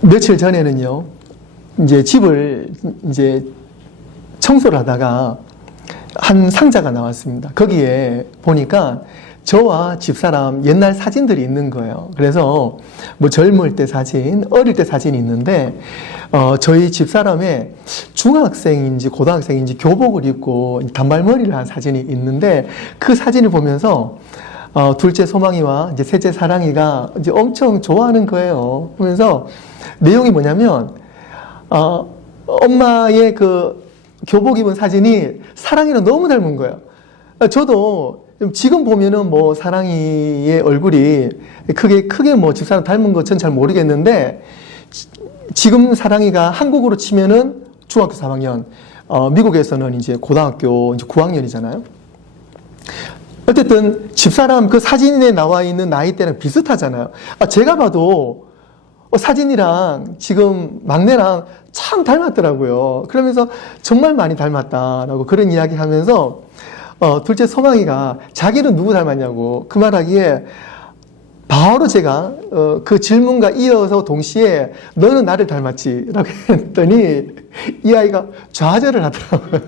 며칠 전에는요, 이제 집을 이제 청소를 하다가 한 상자가 나왔습니다. 거기에 보니까 저와 집사람 옛날 사진들이 있는 거예요. 그래서 뭐 젊을 때 사진, 어릴 때 사진이 있는데, 저희 집사람의 중학생인지 고등학생인지 교복을 입고 단발머리를 한 사진이 있는데, 그 사진을 보면서 둘째 소망이와 이제 셋째 사랑이가 이제 엄청 좋아하는 거예요. 그러면서 내용이 뭐냐면, 엄마의 그 교복 입은 사진이 사랑이랑 너무 닮은 거예요. 저도 지금 보면은 뭐 사랑이의 얼굴이 크게 뭐 집사람 닮은 것 전 잘 모르겠는데, 지금 사랑이가 한국으로 치면은 중학교 3학년, 미국에서는 이제 고등학교 이제 9학년이잖아요. 어쨌든 집사람 그 사진에 나와 있는 나이대랑 비슷하잖아요. 제가 봐도 사진이랑 지금 막내랑 참 닮았더라고요. 그러면서 정말 많이 닮았다라고 그런 이야기 하면서, 둘째 소망이가 자기는 누구 닮았냐고 그 말하기에 바로 제가 그 질문과 이어서 동시에 너는 나를 닮았지 라고 했더니 이 아이가 좌절을 하더라고요.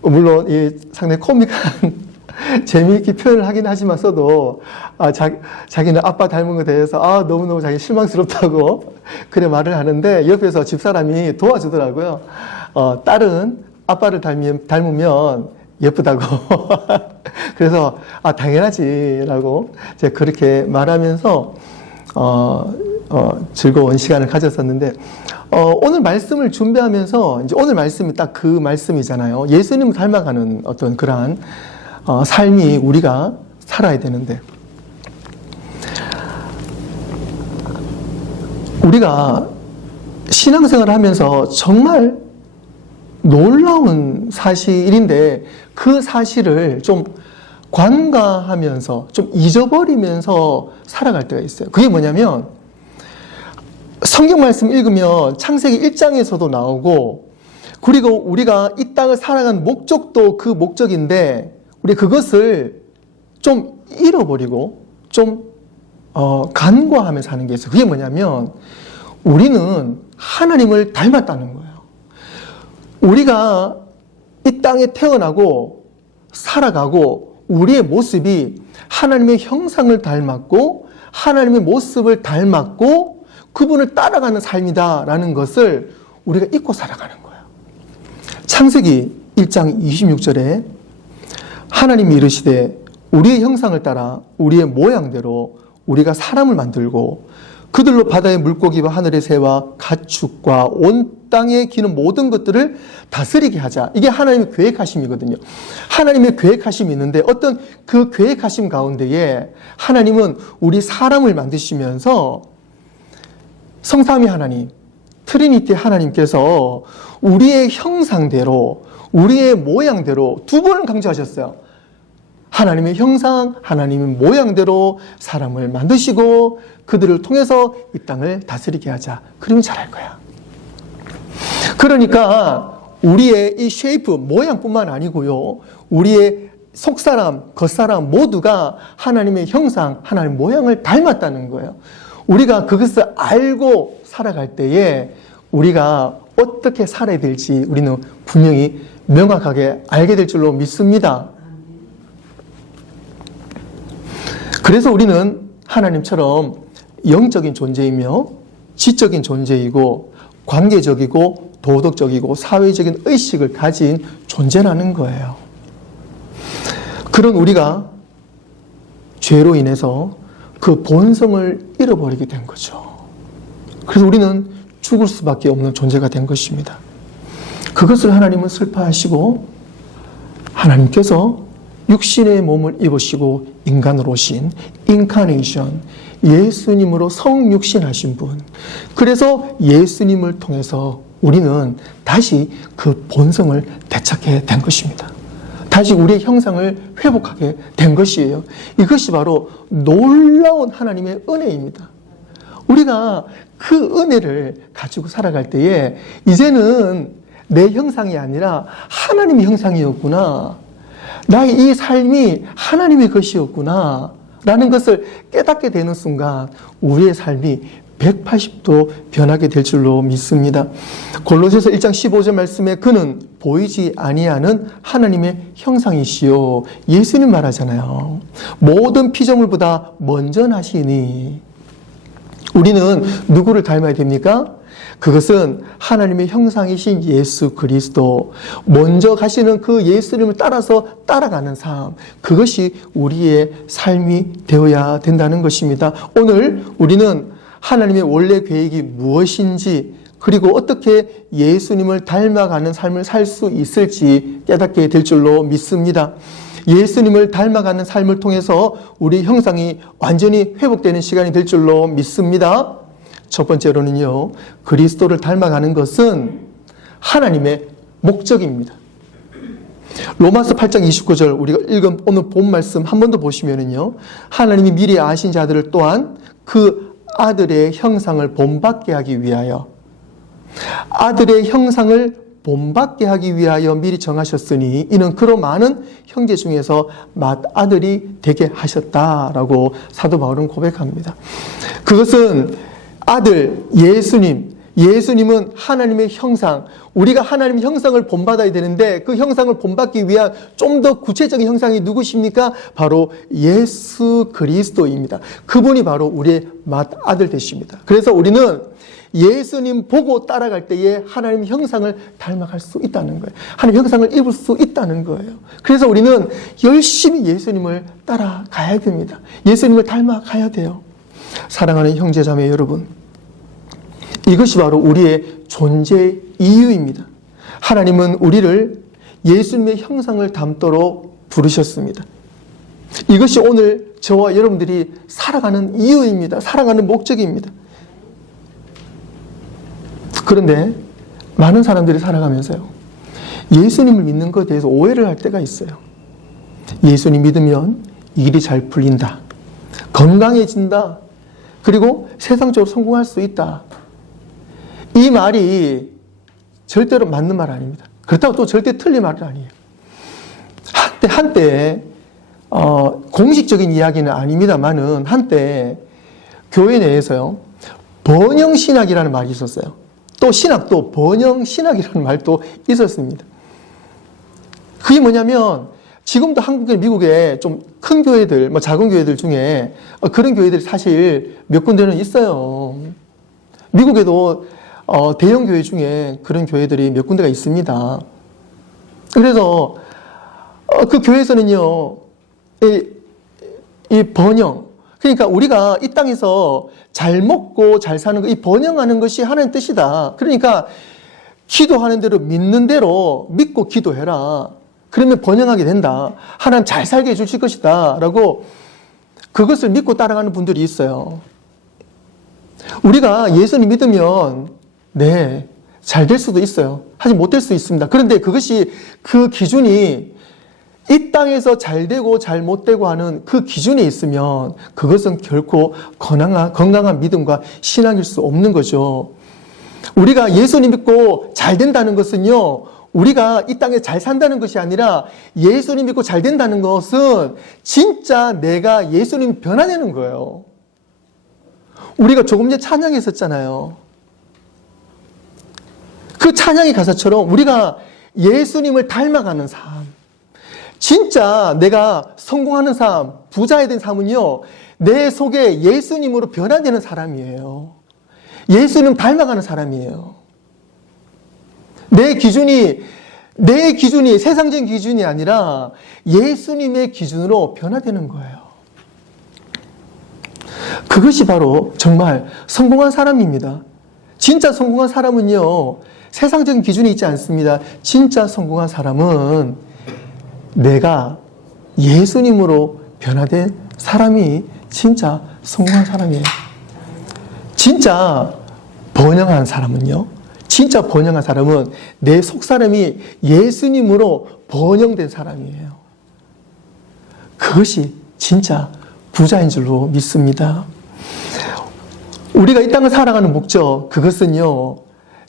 물론 이 상당히 코믹한 재미있게 표현을 하긴 하지만서도 자기는 아빠 닮은 것에 대해서 너무너무 자기 실망스럽다고 그래 말을 하는데, 옆에서 집사람이 도와주더라고요. 딸은 아빠를 닮으면 예쁘다고. 그래서 당연하지 라고 제가 그렇게 말하면서 즐거운 시간을 가졌었는데, 오늘 말씀을 준비하면서 이제 오늘 말씀이 딱 그 말씀이잖아요. 예수님을 닮아가는 어떤 그러한 삶이 우리가 살아야 되는데, 우리가 신앙생활을 하면서 정말 놀라운 사실인데 그 사실을 좀 관가하면서 좀 잊어버리면서 살아갈 때가 있어요. 그게 뭐냐면, 성경 말씀 읽으면 창세기 1장에서도 나오고, 그리고 우리가 이 땅을 살아간 목적도 그 목적인데 우리 그것을 좀 잃어버리고 좀 간과하면서 사는 게 있어요. 그게 뭐냐면, 우리는 하나님을 닮았다는 거예요. 우리가 이 땅에 태어나고 살아가고 우리의 모습이 하나님의 형상을 닮았고 하나님의 모습을 닮았고 그분을 따라가는 삶이다라는 것을 우리가 잊고 살아가는 거예요. 창세기 1장 26절에 하나님이 이르시되 우리의 형상을 따라 우리의 모양대로 우리가 사람을 만들고 그들로 바다의 물고기와 하늘의 새와 가축과 온 땅에 기는 모든 것들을 다스리게 하자. 이게 하나님의 계획하심이거든요. 하나님의 계획하심이 있는데, 어떤 그 계획하심 가운데에 하나님은 우리 사람을 만드시면서 성삼위 하나님, 트리니티 하나님께서 우리의 형상대로, 우리의 모양대로 두 번을 강조하셨어요. 하나님의 형상, 하나님의 모양대로 사람을 만드시고 그들을 통해서 이 땅을 다스리게 하자. 그러면 잘할 거야. 그러니까 우리의 이 쉐이프, 모양뿐만 아니고요, 우리의 속사람, 겉사람 모두가 하나님의 형상, 하나님의 모양을 닮았다는 거예요. 우리가 그것을 알고 살아갈 때에 우리가 어떻게 살아야 될지 우리는 분명히 명확하게 알게 될 줄로 믿습니다. 그래서 우리는 하나님처럼 영적인 존재이며 지적인 존재이고 관계적이고 도덕적이고 사회적인 의식을 가진 존재라는 거예요. 그런 우리가 죄로 인해서 그 본성을 잃어버리게 된 거죠. 그래서 우리는 죽을 수밖에 없는 존재가 된 것입니다. 그것을 하나님은 슬퍼하시고 하나님께서 육신의 몸을 입으시고 인간으로 오신 인카네이션, 예수님으로 성육신하신 분. 그래서 예수님을 통해서 우리는 다시 그 본성을 되찾게 된 것입니다. 다시 우리의 형상을 회복하게 된 것이에요. 이것이 바로 놀라운 하나님의 은혜입니다. 우리가 그 은혜를 가지고 살아갈 때에 이제는 내 형상이 아니라 하나님의 형상이었구나. 나의 이 삶이 하나님의 것이었구나 라는 것을 깨닫게 되는 순간 우리의 삶이 180도 변하게 될 줄로 믿습니다. 골로새서 1장 15절 말씀에 그는 보이지 아니하는 하나님의 형상이시요. 예수님 말하잖아요. 모든 피조물보다 먼저 나시니. 우리는 누구를 닮아야 됩니까? 그것은 하나님의 형상이신 예수 그리스도, 먼저 가시는 그 예수님을 따라서 따라가는 삶, 그것이 우리의 삶이 되어야 된다는 것입니다. 오늘 우리는 하나님의 원래 계획이 무엇인지, 그리고 어떻게 예수님을 닮아가는 삶을 살 수 있을지 깨닫게 될 줄로 믿습니다. 예수님을 닮아가는 삶을 통해서 우리 형상이 완전히 회복되는 시간이 될 줄로 믿습니다. 첫 번째로는요, 그리스도를 닮아가는 것은 하나님의 목적입니다. 로마서 8장 29절 우리가 읽은 오늘 본 말씀 한 번 더 보시면은요, 하나님이 미리 아신 자들을 또한 그 아들의 형상을 본받게 하기 위하여, 아들의 형상을 본받게 하기 위하여 미리 정하셨으니 이는 그로 많은 형제 중에서 맏아들이 되게 하셨다라고 사도 바울은 고백합니다. 그것은 아들 예수님은 하나님의 형상, 우리가 하나님의 형상을 본받아야 되는데 그 형상을 본받기 위한 좀 더 구체적인 형상이 누구십니까? 바로 예수 그리스도입니다. 그분이 바로 우리의 맏아들 되십니다. 그래서 우리는 예수님 보고 따라갈 때에 하나님의 형상을 닮아갈 수 있다는 거예요. 하나님의 형상을 입을 수 있다는 거예요. 그래서 우리는 열심히 예수님을 따라가야 됩니다. 예수님을 닮아가야 돼요. 사랑하는 형제자매 여러분, 이것이 바로 우리의 존재 이유입니다. 하나님은 우리를 예수님의 형상을 닮도록 부르셨습니다. 이것이 오늘 저와 여러분들이 살아가는 이유입니다. 살아가는 목적입니다. 그런데 많은 사람들이 살아가면서요, 예수님을 믿는 것에 대해서 오해를 할 때가 있어요. 예수님 믿으면 일이 잘 풀린다, 건강해진다, 그리고 세상적으로 성공할 수 있다. 이 말이 절대로 맞는 말 아닙니다. 그렇다고 또 절대 틀린 말은 아니에요. 한때 공식적인 이야기는 아닙니다만은 한때 교회 내에서요, 번영신학이라는 말이 있었어요. 또 신학도 번영신학이라는 말도 있었습니다. 그게 뭐냐면 지금도 한국에 미국에 좀 큰 교회들, 작은 교회들 중에 그런 교회들이 사실 몇 군데는 있어요. 미국에도 대형 교회 중에 그런 교회들이 몇 군데가 있습니다. 그래서 그 교회에서는요, 이 번영, 그러니까 우리가 이 땅에서 잘 먹고 잘 사는 거, 이 번영하는 것이 하나님 뜻이다. 그러니까 기도하는 대로 믿는 대로 믿고 기도해라. 그러면 번영하게 된다. 하나님 잘 살게 해주실 것이다. 라고 그것을 믿고 따라가는 분들이 있어요. 우리가 예수님 믿으면 네, 잘 될 수도 있어요. 하지만 못 될 수 있습니다. 그런데 그것이 그 기준이 이 땅에서 잘 되고 잘 못 되고 하는 그 기준에 있으면 그것은 결코 건강한 믿음과 신앙일 수 없는 거죠. 우리가 예수님 믿고 잘 된다는 것은요, 우리가 이 땅에 잘 산다는 것이 아니라 예수님 믿고 잘 된다는 것은 진짜 내가 예수님 변화되는 거예요. 우리가 조금 전에 찬양했었잖아요. 그 찬양의 가사처럼 우리가 예수님을 닮아가는 삶, 진짜 내가 성공하는 삶, 부자에 대한 삶은요, 내 속에 예수님으로 변화되는 사람이에요. 예수님 닮아가는 사람이에요. 내 기준이 세상적인 기준이 아니라 예수님의 기준으로 변화되는 거예요. 그것이 바로 정말 성공한 사람입니다. 진짜 성공한 사람은요, 세상적인 기준이 있지 않습니다. 진짜 성공한 사람은 내가 예수님으로 변화된 사람이 진짜 성공한 사람이에요. 진짜 번영한 사람은요, 진짜 번영한 사람은 내 속사람이 예수님으로 번영된 사람이에요. 그것이 진짜 부자인 줄로 믿습니다. 우리가 이 땅을 살아가는 목적, 그것은요,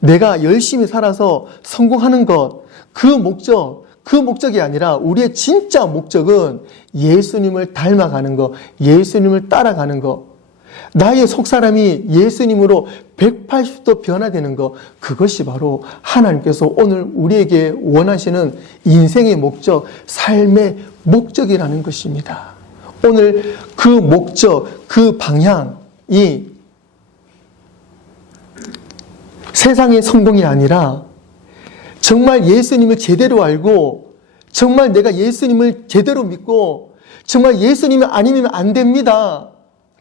내가 열심히 살아서 성공하는 것, 그 목적, 그 목적이 아니라 우리의 진짜 목적은 예수님을 닮아가는 거, 예수님을 따라가는 거, 나의 속사람이 예수님으로 180도 변화되는 것, 그것이 바로 하나님께서 오늘 우리에게 원하시는 인생의 목적, 삶의 목적이라는 것입니다. 오늘 그 목적, 그 방향이 세상의 성공이 아니라 정말 예수님을 제대로 알고 정말 내가 예수님을 제대로 믿고 정말 예수님이 아니면 안 됩니다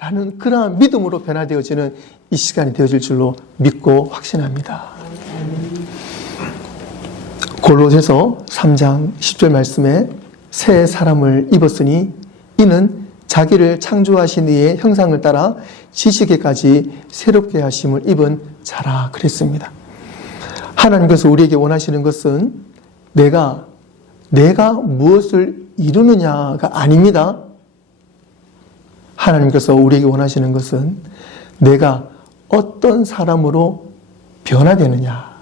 라는 그러한 믿음으로 변화되어지는 이 시간이 되어질 줄로 믿고 확신합니다. 골로새서 3장 10절 말씀에 새 사람을 입었으니 이는 자기를 창조하신 이의 형상을 따라 지식에까지 새롭게 하심을 입은 자라 그랬습니다. 하나님께서 우리에게 원하시는 것은 내가 무엇을 이루느냐가 아닙니다. 하나님께서 우리에게 원하시는 것은 내가 어떤 사람으로 변화되느냐입니다.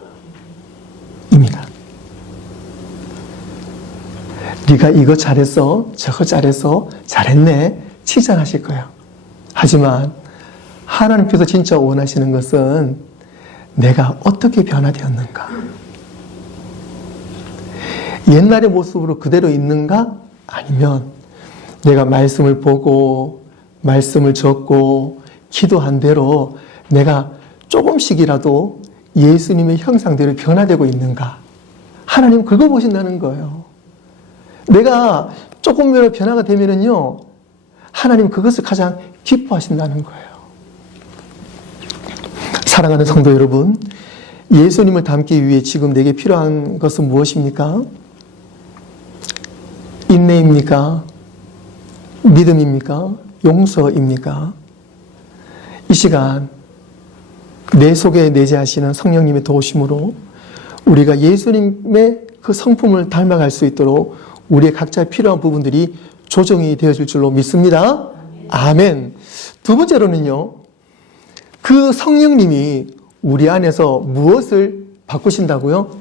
네가 이거 잘했어, 저거 잘했어, 잘했네 칭찬하실 거야. 하지만 하나님께서 진짜 원하시는 것은 내가 어떻게 변화되었는가? 옛날의 모습으로 그대로 있는가? 아니면 내가 말씀을 보고 말씀을 적고 기도한 대로 내가 조금씩이라도 예수님의 형상대로 변화되고 있는가? 하나님 그거 보신다는 거예요. 내가 조금이라도 변화가 되면은요, 하나님 그것을 가장 기뻐하신다는 거예요. 사랑하는 성도 여러분, 예수님을 닮기 위해 지금 내게 필요한 것은 무엇입니까? 인내입니까? 믿음입니까? 용서입니까? 이 시간 내 속에 내재하시는 성령님의 도우심으로 우리가 예수님의 그 성품을 닮아갈 수 있도록 우리의 각자 필요한 부분들이 조정이 되어질 줄로 믿습니다. 아멘. 두 번째로는요, 그 성령님이 우리 안에서 무엇을 바꾸신다고요?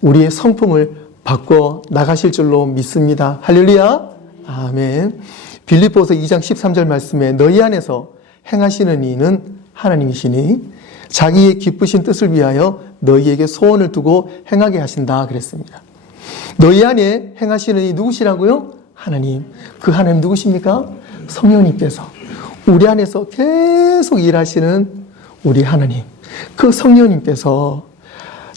우리의 성품을 바꿔 나가실 줄로 믿습니다. 할렐루야. 아멘. 빌립보서 2장 13절 말씀에 너희 안에서 행하시는 이는 하나님이시니 자기의 기쁘신 뜻을 위하여 너희에게 소원을 두고 행하게 하신다 그랬습니다. 너희 안에 행하시는 이 누구시라고요? 하나님. 그 하나님 누구십니까? 성령님께서 우리 안에서 계속 일하시는 우리 하나님, 그 성령님께서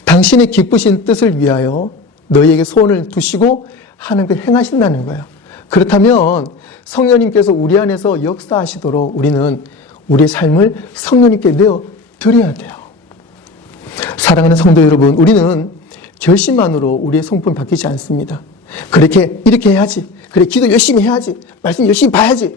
당신의 기쁘신 뜻을 위하여 너희에게 소원을 두시고 하나님께 행하신다는 거예요. 그렇다면 성령님께서 우리 안에서 역사하시도록 우리는 우리의 삶을 성령님께 내어드려야 돼요. 사랑하는 성도 여러분, 우리는 결심만으로 우리의 성품이 바뀌지 않습니다. 이렇게 해야지. 그래, 기도 열심히 해야지. 말씀 열심히 봐야지.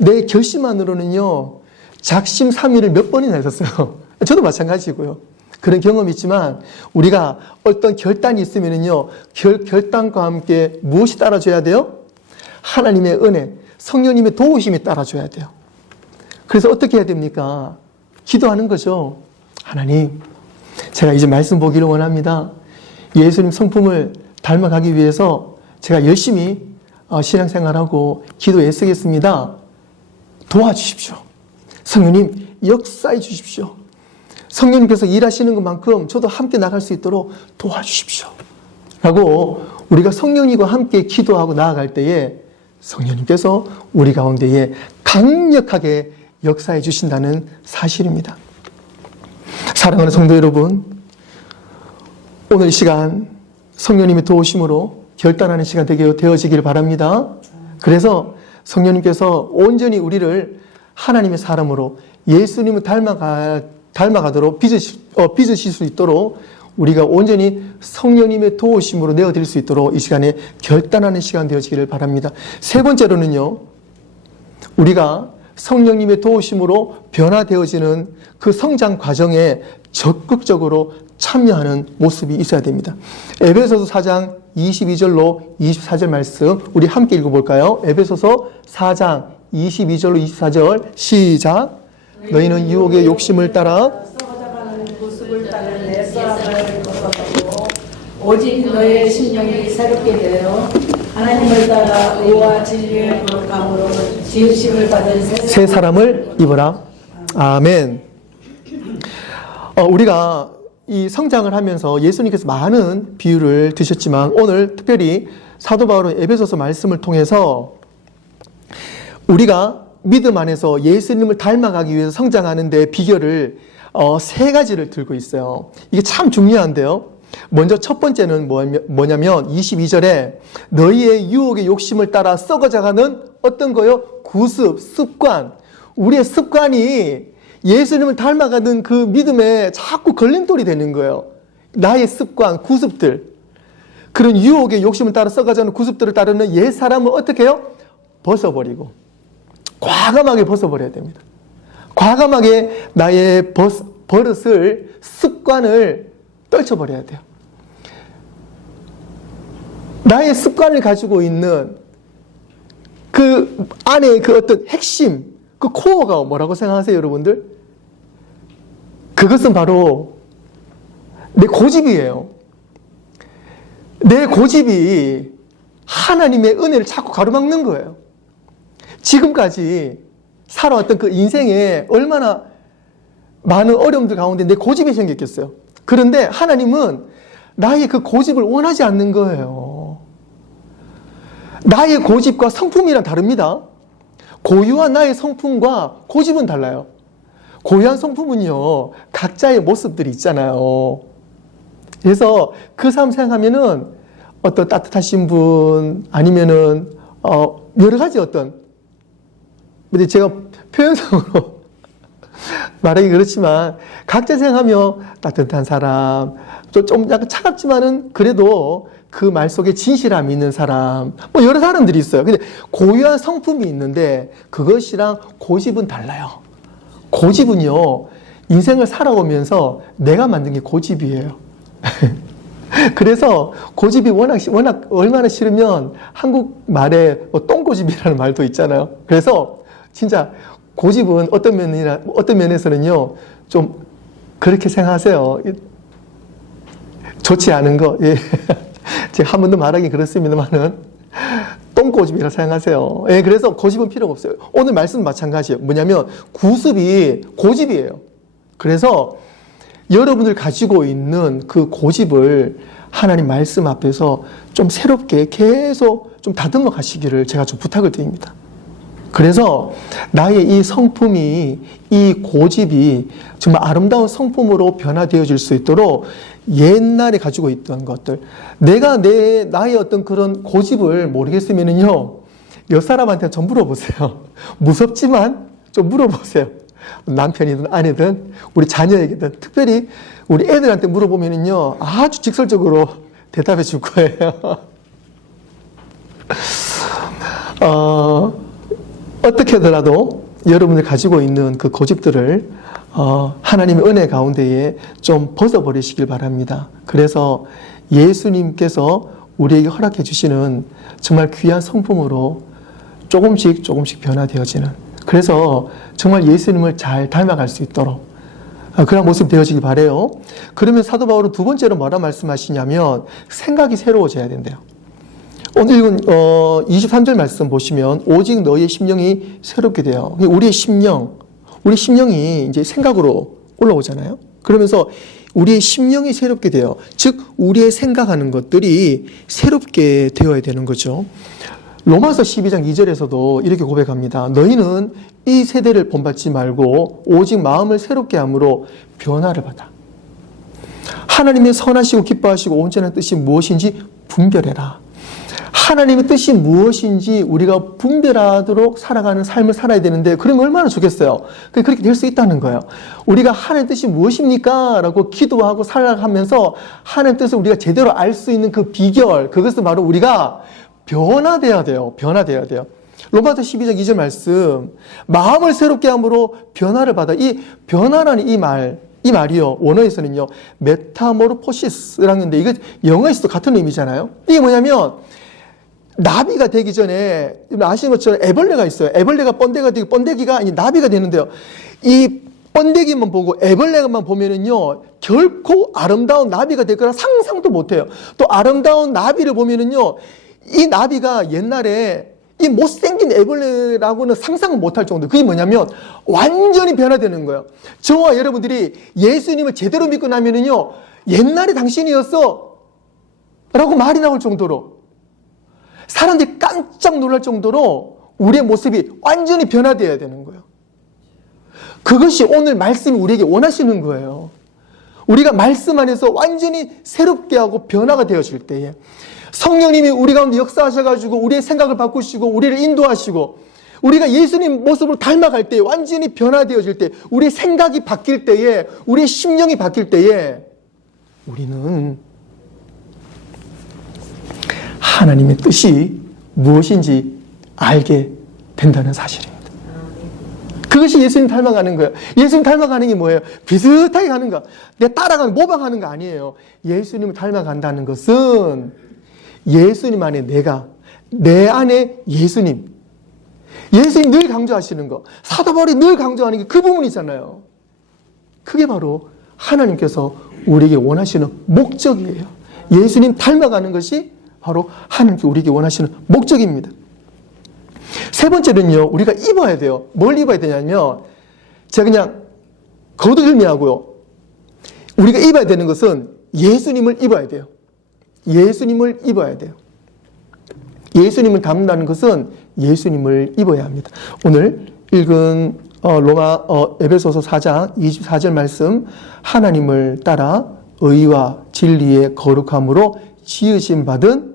내 결심만으로는요, 작심삼일을 몇 번이나 했었어요. 저도 마찬가지고요. 그런 경험이 있지만 우리가 어떤 결단이 있으면요, 결단과 함께 무엇이 따라줘야 돼요? 하나님의 은혜, 성령님의 도우심이 따라줘야 돼요. 그래서 어떻게 해야 됩니까? 기도하는 거죠. 하나님, 제가 이제 말씀 보기를 원합니다. 예수님 성품을 닮아가기 위해서 제가 열심히 신앙생활하고 기도에 애쓰겠습니다. 도와주십시오. 성령님 역사해 주십시오. 성령님께서 일하시는 것만큼 저도 함께 나갈 수 있도록 도와주십시오. 라고 우리가 성령님과 함께 기도하고 나아갈 때에 성령님께서 우리 가운데에 강력하게 역사해 주신다는 사실입니다. 사랑하는 성도 여러분, 오늘 이 시간 성령님의 도우심으로 결단하는 시간 되어지길 바랍니다. 그래서 성령님께서 온전히 우리를 하나님의 사람으로 예수님을 닮아가도록 빚으실 수 있도록 우리가 온전히 성령님의 도우심으로 내어드릴 수 있도록 이 시간에 결단하는 시간 되어지기를 바랍니다. 세 번째로는요, 우리가 성령님의 도우심으로 변화되어지는 그 성장 과정에 적극적으로 참여하는 모습이 있어야 됩니다. 에베소서 4장 22절로 24절 말씀 우리 함께 읽어볼까요? 에베소서 4장 22절로 24절 시작. 너희는 유혹의 욕심을 따라 오직 너의 심령이 새롭게 되어 하나님을 따라 의와 진리의 거룩함으로 지으심을 받은 새 사람을 입어라. 아멘. 우리가 이 성장을 하면서 예수님께서 많은 비유를 드셨지만 오늘 특별히 사도 바울의 에베소서 말씀을 통해서 우리가 믿음 안에서 예수님을 닮아가기 위해서 성장하는 데 비결을 세 가지를 들고 있어요. 이게 참 중요한데요. 먼저 첫 번째는 뭐냐면 22절에 너희의 유혹의 욕심을 따라 썩어져가는 어떤 거요? 구습, 습관. 우리의 습관이 예수님을 닮아가는 그 믿음에 자꾸 걸림돌이 되는 거예요. 나의 습관, 구습들. 그런 유혹의 욕심을 따라 썩어져가는 구습들을 따르는 옛 사람은 어떻게 해요? 벗어버리고 과감하게 벗어버려야 됩니다. 과감하게 나의 버릇을, 습관을 떨쳐버려야 돼요. 나의 습관을 가지고 있는 그 안에 그 어떤 핵심, 그 코어가 뭐라고 생각하세요, 여러분들? 그것은 바로 내 고집이에요. 내 고집이 하나님의 은혜를 자꾸 가로막는 거예요. 지금까지 살아왔던 그 인생에 얼마나 많은 어려움들 가운데 내 고집이 생겼겠어요. 그런데 하나님은 나의 그 고집을 원하지 않는 거예요. 나의 고집과 성품이랑 다릅니다. 고유한 나의 성품과 고집은 달라요. 고유한 성품은요, 각자의 모습들이 있잖아요. 그래서 그 사람 생각하면은 어떤 따뜻하신 분, 아니면은, 여러 가지 어떤, 근데 제가 표현상으로 말하기 그렇지만, 각자 생각하면 따뜻한 사람, 좀 약간 차갑지만은 그래도 그 말 속에 진실함이 있는 사람, 뭐 여러 사람들이 있어요. 근데 고유한 성품이 있는데 그것이랑 고집은 달라요. 고집은요, 인생을 살아오면서 내가 만든 게 고집이에요. 그래서 고집이 워낙 얼마나 싫으면 한국 말에 똥고집이라는 말도 있잖아요. 그래서 진짜 고집은 어떤 면에서는요, 좀 그렇게 생각하세요. 좋지 않은 거. 예. 제가 한 번 더 말하기 그렇습니다만은 똥고집이라 생각하세요. 예, 그래서 고집은 필요가 없어요. 오늘 말씀은 마찬가지예요. 뭐냐면 구습이 고집이에요. 그래서 여러분들 가지고 있는 그 고집을 하나님 말씀 앞에서 좀 새롭게 계속 좀 다듬어 가시기를 제가 좀 부탁을 드립니다. 그래서 나의 이 성품이, 이 고집이 정말 아름다운 성품으로 변화되어질 수 있도록 옛날에 가지고 있던 것들, 내가 나의 어떤 그런 고집을 모르겠으면은요, 옆 사람한테 좀 물어보세요. 무섭지만 좀 물어보세요. 남편이든 아내든 우리 자녀에게든, 특별히 우리 애들한테 물어보면은요, 아주 직설적으로 대답해 줄 거예요. 어떻게 하더라도 여러분들 가지고 있는 그 고집들을 하나님의 은혜 가운데에 좀 벗어버리시길 바랍니다. 그래서 예수님께서 우리에게 허락해 주시는 정말 귀한 성품으로 조금씩 변화되어지는, 그래서 정말 예수님을 잘 닮아갈 수 있도록 그런 모습 되어지길 바라요. 그러면 사도 바울은 두 번째로 뭐라 말씀하시냐면 생각이 새로워져야 된대요. 오늘 읽은 23절 말씀 보시면 오직 너희의 심령이 새롭게 돼요. 우리 심령이 이제 생각으로 올라오잖아요. 그러면서 우리의 심령이 새롭게 돼요. 즉 우리의 생각하는 것들이 새롭게 되어야 되는 거죠. 로마서 12장 2절에서도 이렇게 고백합니다. 너희는 이 세대를 본받지 말고 오직 마음을 새롭게 함으로 변화를 받아. 하나님의 선하시고 기뻐하시고 온전한 뜻이 무엇인지 분별해라. 하나님의 뜻이 무엇인지 우리가 분별하도록 살아가는 삶을 살아야 되는데, 그러면 얼마나 좋겠어요. 그렇게 될 수 있다는 거예요. 우리가 하나님의 뜻이 무엇입니까? 라고 기도하고 살아가면서 하나님의 뜻을 우리가 제대로 알 수 있는 그 비결, 그것은 바로 우리가 변화돼야 돼요. 로마서 12장 2절 말씀, 마음을 새롭게 함으로 변화를 받아. 이 변화라는 이 말이요, 원어에서는요, 메타모르포시스라는 건데, 이거 영어에서도 같은 의미잖아요. 이게 뭐냐면, 나비가 되기 전에, 아시는 것처럼 애벌레가 있어요. 애벌레가 번데기가 되고, 번데기가 아니 나비가 되는데요. 이 번데기만 보고 애벌레만 보면은요, 결코 아름다운 나비가 될 거라 상상도 못해요. 또 아름다운 나비를 보면은요, 이 나비가 옛날에 이 못생긴 애벌레라고는 상상은 못할 정도. 그게 뭐냐면 완전히 변화되는 거예요. 저와 여러분들이 예수님을 제대로 믿고 나면은요, 옛날에 당신이었어 라고 말이 나올 정도로, 사람들이 깜짝 놀랄 정도로 우리의 모습이 완전히 변화되어야 되는 거예요. 그것이 오늘 말씀이 우리에게 원하시는 거예요. 우리가 말씀 안에서 완전히 새롭게 하고 변화가 되어질 때에 성령님이 우리 가운데 역사하셔가지고 우리의 생각을 바꾸시고 우리를 인도하시고 우리가 예수님 모습으로 닮아갈 때에, 완전히 변화되어질 때, 우리의 생각이 바뀔 때에, 우리의 심령이 바뀔 때에 우리는 하나님의 뜻이 무엇인지 알게 된다는 사실입니다. 그것이 예수님 닮아가는 거예요. 예수님 닮아가는 게 뭐예요? 비슷하게 가는 거. 내가 따라가는, 모방하는 거 아니에요. 예수님을 닮아간다는 것은 예수님 안에 내가, 내 안에 예수님. 예수님 늘 강조하시는 거. 사도 바울이 늘 강조하는 게 그 부분이잖아요. 그게 바로 하나님께서 우리에게 원하시는 목적이에요. 예수님 닮아가는 것이 바로 하나님께 우리에게 원하시는 목적입니다. 세 번째는요, 우리가 입어야 돼요. 뭘 입어야 되냐면, 제가 그냥 거두절미하고요, 우리가 입어야 되는 것은 예수님을 입어야 돼요. 예수님을 입어야 돼요. 예수님을 닮는다는 것은 예수님을 입어야 합니다. 오늘 읽은 에베소서 4장 24절 말씀, 하나님을 따라 의와 진리의 거룩함으로 지으심 받은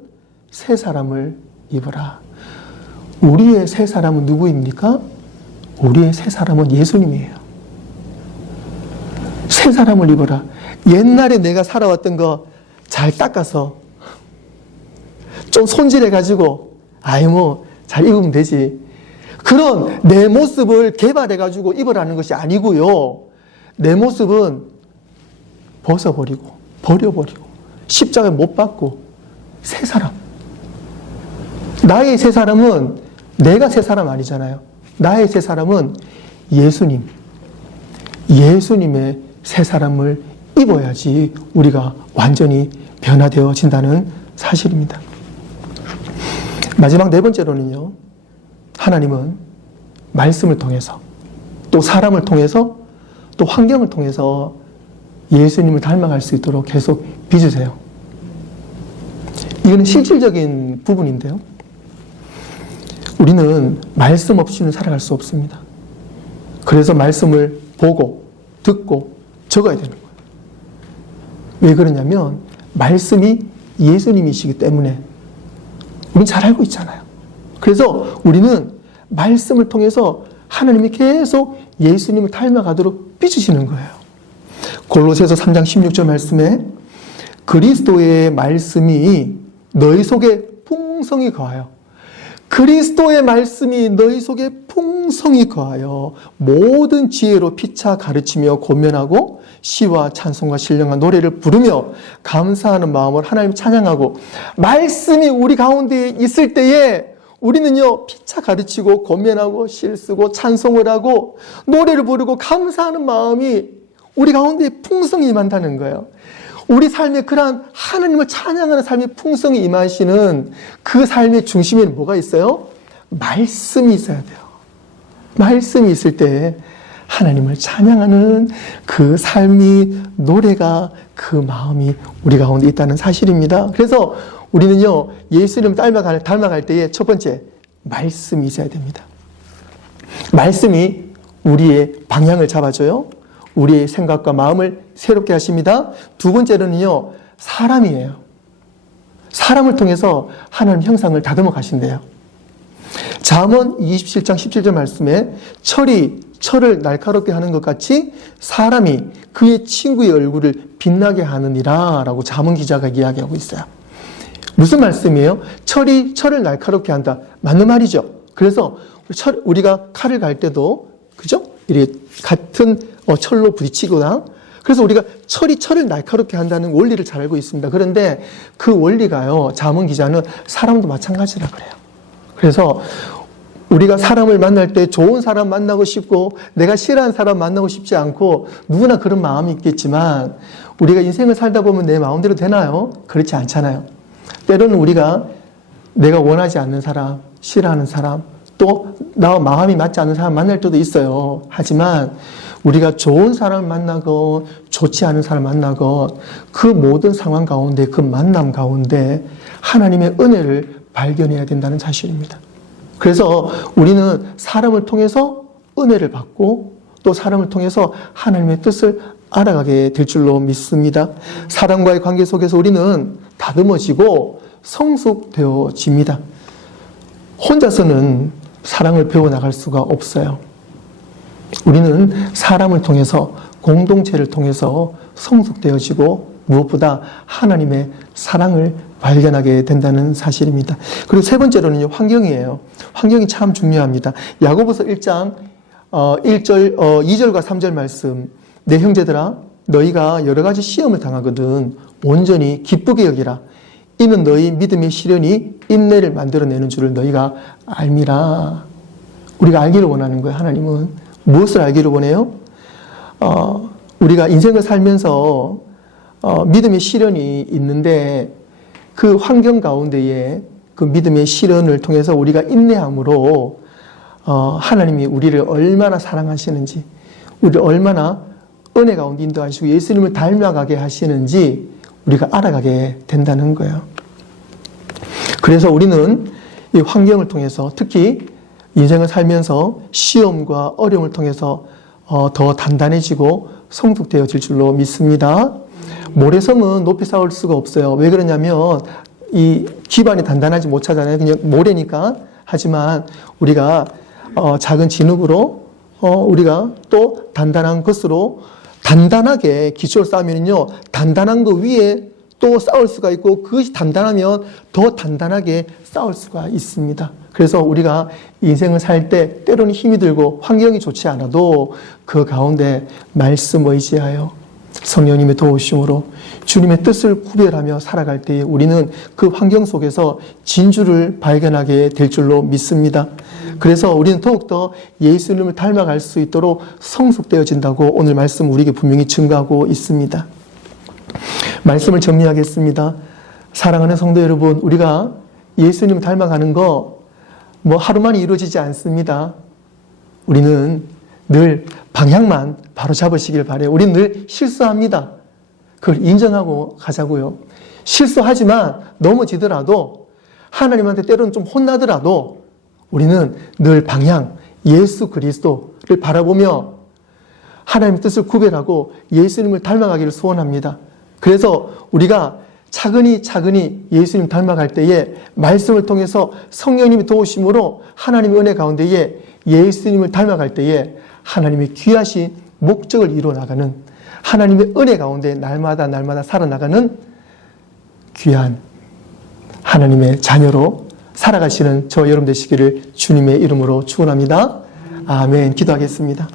새 사람을 입어라. 우리의 새 사람은 누구입니까? 우리의 새 사람은 예수님이에요. 새 사람을 입어라. 옛날에 내가 살아왔던 거 잘 닦아서 좀 손질해가지고 잘 입으면 되지. 그런 내 모습을 개발해가지고 입으라는 것이 아니고요. 내 모습은 벗어버리고 버려버리고 십자가에 못 박고 새 사람. 나의 새 사람은 내가 새 사람 아니잖아요. 나의 새 사람은 예수님. 예수님의 새 사람을 입어야지 우리가 완전히 변화되어진다는 사실입니다. 마지막 네 번째로는요, 하나님은 말씀을 통해서, 또 사람을 통해서, 또 환경을 통해서 예수님을 닮아갈 수 있도록 계속 빚으세요. 이거는 실질적인 부분인데요, 우리는 말씀 없이는 살아갈 수 없습니다. 그래서 말씀을 보고 듣고 적어야 되는 거예요. 왜 그러냐면 말씀이 예수님이시기 때문에 우리는 잘 알고 있잖아요. 그래서 우리는 말씀을 통해서 하나님이 계속 예수님을 닮아가도록 빚으시는 거예요. 골로새서 3장 16절 말씀에 그리스도의 말씀이 너희 속에 풍성히 거하여, 그리스도의 말씀이 너희 속에 풍성히 거하여 모든 지혜로 피차 가르치며 권면하고 시와 찬송과 신령한 노래를 부르며 감사하는 마음으로 하나님을 찬양하고, 말씀이 우리 가운데 있을 때에 우리는요, 피차 가르치고 권면하고 시를 쓰고 찬송을 하고 노래를 부르고 감사하는 마음이 우리 가운데 풍성히 임한다는 거예요. 우리 삶에 그러한 하나님을 찬양하는 삶이 풍성히 임하시는 그 삶의 중심에는 뭐가 있어요? 말씀이 있어야 돼요. 말씀이 있을 때 하나님을 찬양하는 그 삶이, 노래가, 그 마음이 우리 가운데 있다는 사실입니다. 그래서 우리는요, 예수님을 닮아갈 때에 첫 번째, 말씀이 있어야 됩니다. 말씀이 우리의 방향을 잡아줘요. 우리의 생각과 마음을 새롭게 하십니다. 두 번째로는요, 사람이에요. 사람을 통해서 하나님 형상을 다듬어 가신대요. 잠언 27장 17절 말씀에 철을 날카롭게 하는 것 같이 사람이 그의 친구의 얼굴을 빛나게 하느니라 라고 잠언 기자가 이야기하고 있어요. 무슨 말씀이에요? 철을 날카롭게 한다. 맞는 말이죠. 그래서 우리가 칼을 갈 때도, 그죠? 이렇게 같은 철로 부딪히거나, 그래서 우리가 철을 날카롭게 한다는 원리를 잘 알고 있습니다. 그런데 그 원리가요, 잠언 기자는 사람도 마찬가지라 그래요. 그래서 우리가 사람을 만날 때 좋은 사람 만나고 싶고 내가 싫어하는 사람 만나고 싶지 않고 누구나 그런 마음이 있겠지만 우리가 인생을 살다 보면 내 마음대로 되나요? 그렇지 않잖아요. 때로는 우리가 내가 원하지 않는 사람, 싫어하는 사람, 또 나와 마음이 맞지 않는 사람 만날 때도 있어요. 하지만 우리가 좋은 사람을 만나건 좋지 않은 사람을 만나건 그 모든 상황 가운데 그 만남 가운데 하나님의 은혜를 발견해야 된다는 사실입니다. 그래서 우리는 사람을 통해서 은혜를 받고 또 사람을 통해서 하나님의 뜻을 알아가게 될 줄로 믿습니다. 사람과의 관계 속에서 우리는 다듬어지고 성숙되어집니다. 혼자서는 사랑을 배워나갈 수가 없어요. 우리는 사람을 통해서 공동체를 통해서 성숙되어지고 무엇보다 하나님의 사랑을 발견하게 된다는 사실입니다. 그리고 세 번째로는요, 환경이에요. 환경이 참 중요합니다. 야고보서 1장 2절과 3절 말씀. 내 형제들아 너희가 여러 가지 시험을 당하거든 온전히 기쁘게 여기라. 이는 너희 믿음의 시련이 인내를 만들어내는 줄을 너희가 알미라. 우리가 알기를 원하는 거예요. 하나님은 무엇을 알기를 원해요? 우리가 인생을 살면서 믿음의 시련이 있는데 그 환경 가운데에 그 믿음의 시련을 통해서 우리가 인내함으로 하나님이 우리를 얼마나 사랑하시는지, 우리를 얼마나 은혜 가운데 인도하시고 예수님을 닮아가게 하시는지 우리가 알아가게 된다는 거예요. 그래서 우리는 이 환경을 통해서 특히 인생을 살면서 시험과 어려움을 통해서 더 단단해지고 성숙되어질 줄로 믿습니다. 모래섬은 높이 쌓을 수가 없어요. 왜 그러냐면 이 기반이 단단하지 못하잖아요. 그냥 모래니까. 하지만 우리가 작은 진흙으로 우리가 또 단단한 것으로 단단하게 기초를 쌓으면요, 단단한 거 위에 또 쌓을 수가 있고 그것이 단단하면 더 단단하게 쌓을 수가 있습니다. 그래서 우리가 인생을 살 때 때로는 힘이 들고 환경이 좋지 않아도 그 가운데 말씀 의지하여 성령님의 도우심으로 주님의 뜻을 구별하며 살아갈 때에 우리는 그 환경 속에서 진주를 발견하게 될 줄로 믿습니다. 그래서 우리는 더욱더 예수님을 닮아갈 수 있도록 성숙되어진다고 오늘 말씀 우리에게 분명히 증거하고 있습니다. 말씀을 정리하겠습니다. 사랑하는 성도 여러분, 우리가 예수님을 닮아가는 거 하루 만에 이루어지지 않습니다. 우리는 늘 방향만 바로 잡으시길 바라요. 우리는 늘 실수합니다. 그걸 인정하고 가자고요. 실수하지만 넘어지더라도 하나님한테 때로는 좀 혼나더라도 우리는 늘 방향 예수 그리스도를 바라보며 하나님의 뜻을 구별하고 예수님을 닮아가기를 소원합니다. 그래서 우리가 차근히 예수님 닮아갈 때에 말씀을 통해서 성령님이 도우심으로 하나님의 은혜 가운데에 예수님을 닮아갈 때에 하나님의 귀하신 목적을 이루어나가는 하나님의 은혜 가운데 날마다 살아나가는 귀한 하나님의 자녀로 살아가시는 저 여러분 되시기를 주님의 이름으로 축원합니다. 아멘. 기도하겠습니다.